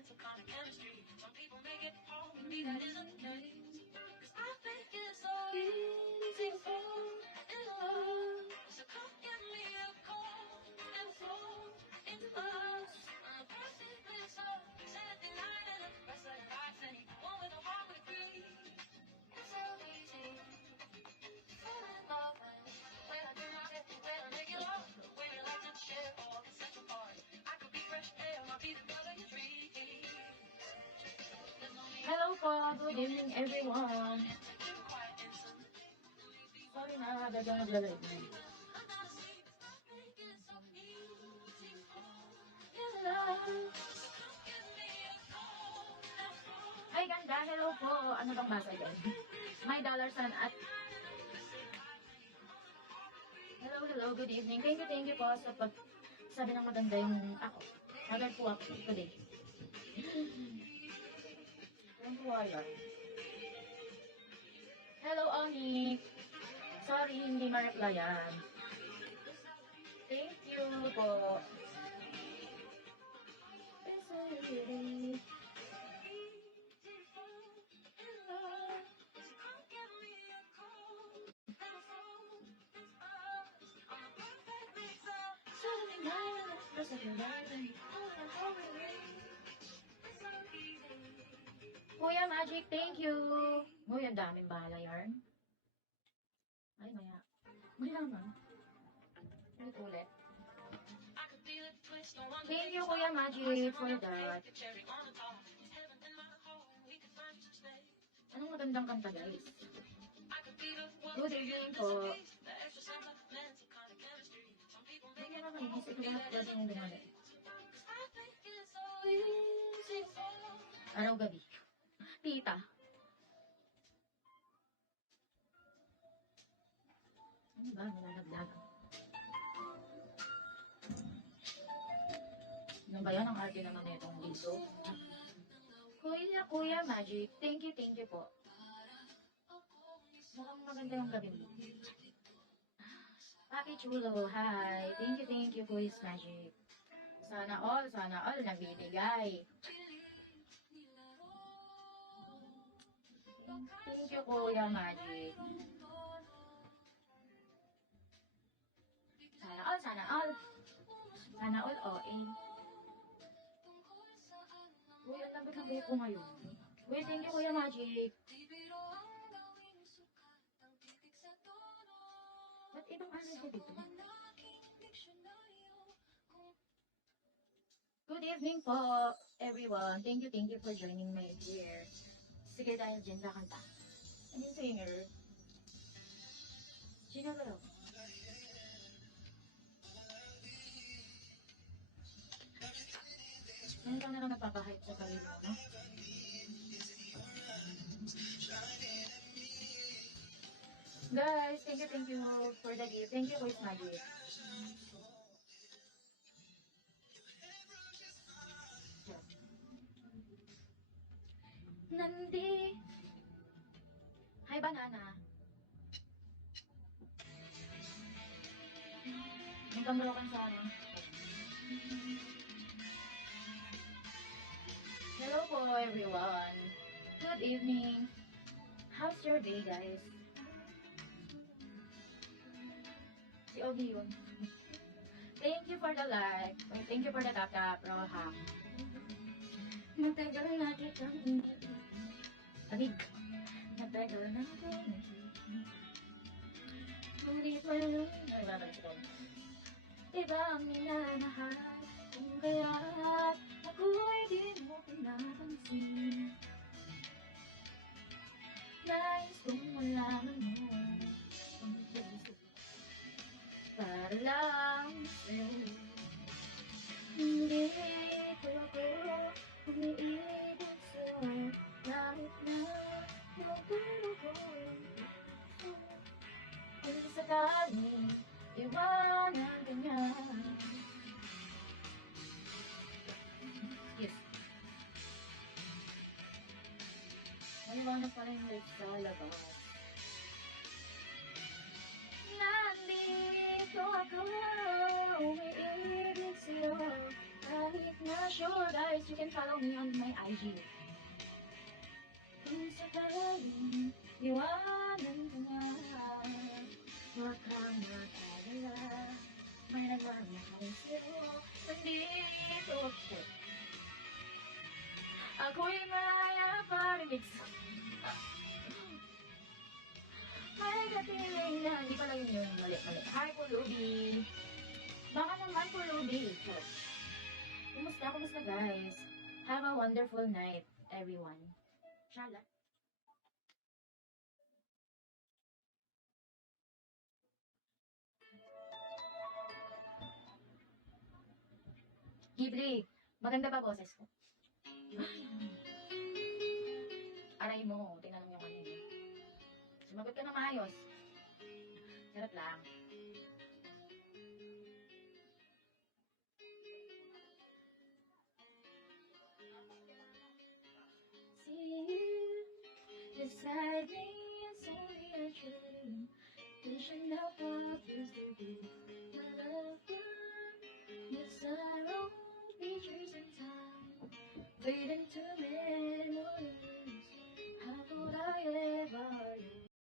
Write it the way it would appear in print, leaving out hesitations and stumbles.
mental kind of chemistry. Some people make it hard, with me that isn't the case. 'Cause I think it's so easy to fall in love. So come give me a call and fall in love. I'm a perfect mix of Saturday night and a rest of the life. Anyone with a heart would agree. It's so easy to fall in love when I do not get the way I make it love. The way we like to share all the central part. I could be fresh air, might be the color you treat. Hello po, good evening everyone. Sorry na, dagang naglalay na. Ay ganda, hello po. Ano bang basa yan? My dollar sign at hello, good evening. Thank you po sa pag sabi ng maganda yung ako. Maganda po ako today. Don't worry. Hello, Oni. Sorry, hindi ma-replyan. Thank you po. Kuya Magic, thank you. Uy, ang daming bala yarn. Ay, maya. Hindi naman. Ulit. Thank you, Kuya Magic, for that. Anong magandang kanta, guys? Good evening po. Hindi naman kainisip ko lahat kasi yung binalik. Araw-gabi. Tita. Ano ba? Nilalaglag. Ano ba yan? Ang arte naman na itong liso. Kuya Magic. Thank you po. Mukhang maganda yung gabi mo. Papi Chulo, hi. Thank you, Kuya Magic. Sana all nabibigay. Thank you, Kuya Magic. Sana all OA. Uy, ang lambot ng buhok ko ngayon. Uy, thank you, Kuya Magic. Ba't ibang ano ko dito? Good evening po, everyone. Thank you for joining me here. Sige, dahil dyan kakanta. Ano yung singer? Sino ba yun? Ano ka na lang nagpapahype sa sarili mo, no? Guys, thank you for the gift. Thank you, Kuya Magic. Nandi. Hi, banana. Yung pamrokan sa ano. Hello po, everyone. Good evening. How's your day, guys? Si Ogie yun. Thank you for the like. Thank you for the tap-tap, Roha. Matagal na kitang iniisip. Alig. Matagal na kitang iniisip. Ngunit walang naglalagay ko. Iba ang minamahal. Kung kaya't ako'y di mo pinapansin. Nais kong malaman mo ang puso para lang sa'yo. Hindi ko ako umiibig sa'yo kahit na magpuro ko kung sakaling iwanan ka niya. Yes. Maliwanag pala yung light sa labas. Nandito ako, umiibig sa'yo Kahit na sure guys, you can follow me on my IG. Kung sakaling iwanan ka nga, huwag kang mag-alala. May nagmamahal sa'yo, nandito ako. Ako'y malaya parinig sa... May kapiling na, hindi pala yun yung mali. Hi, Pulubi. Baka naman, Pulubi. Kumusta guys? Have a wonderful night, everyone. Shala. Ghibli, maganda ba boses ko? Aray mo, tinanong niyo kanina. Sumagot ka na maayos. Sarap lang. See you beside me, it's only a dream. Vision of what used to be. My love one, it's our own features in time. Waiting to